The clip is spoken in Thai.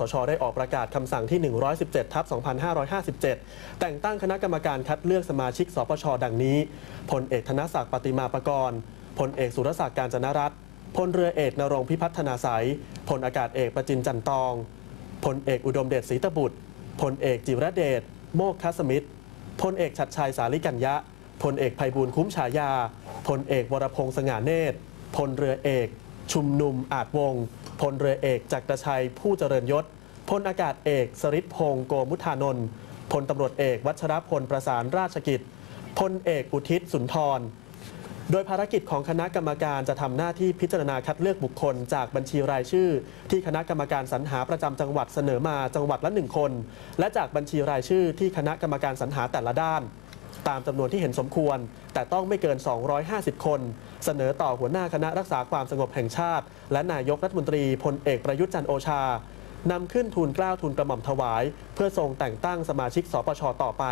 สชได้ออกประกาศคำสั่งที่ 117 ทับ 2557 แต่งตั้งคณะกรรมการคัดเลือกสมาชิก สปช ดังนี้ พลเอกธนศักดิ์ปฏิมาประกรณ์ พลเอกสุรศักดิ์การจนรัตน์พลเรือเอกนรงพิพัฒนาสายพลอากาศเอกประจินจันตอง พลเอกอุดมเดชศรีตบุตร พลเอกจิรเดช โมกคัสมิตร พลเอกชัดชัยสาลิกัญญะ พลเอกภัยบูลคุ้มฉายา พลเอกวรพงษ์สง่าเนตร พลเรือเอก ชุมนุมอาจวงศ์ พลเรือเอกจักรชัยผู้เจริญยศ พลอากาศเอกสริศพงศ์โกมุทานนท์พลตำรวจเอกวัชรพลประสานราชกิจ พลเอกอุทิศสุนทร โดยภารกิจของคณะกรรมการจะทำหน้าที่พิจารณาคัดเลือกบุคคล จากบัญชีรายชื่อ ที่คณะกรรมการสรรหาประจำจังหวัดเสนอมาจังหวัดละหนึ่งคน และจากบัญชีรายชื่อที่คณะกรรมการสรรหาแต่ละด้าน ตามจำนวนที่เห็นสมควร แต่ต้องไม่เกิน 250 คน เสนอต่อหัวหน้าคณะรักษาความสงบแห่งชาติ และนายกรัฐมนตรีพลเอกประยุทธ์จันโอชานำขึ้นทูลเกล้าทูลกระหม่อมถวาย เพื่อทรงแต่งตั้งสมาชิกสปชต่อไป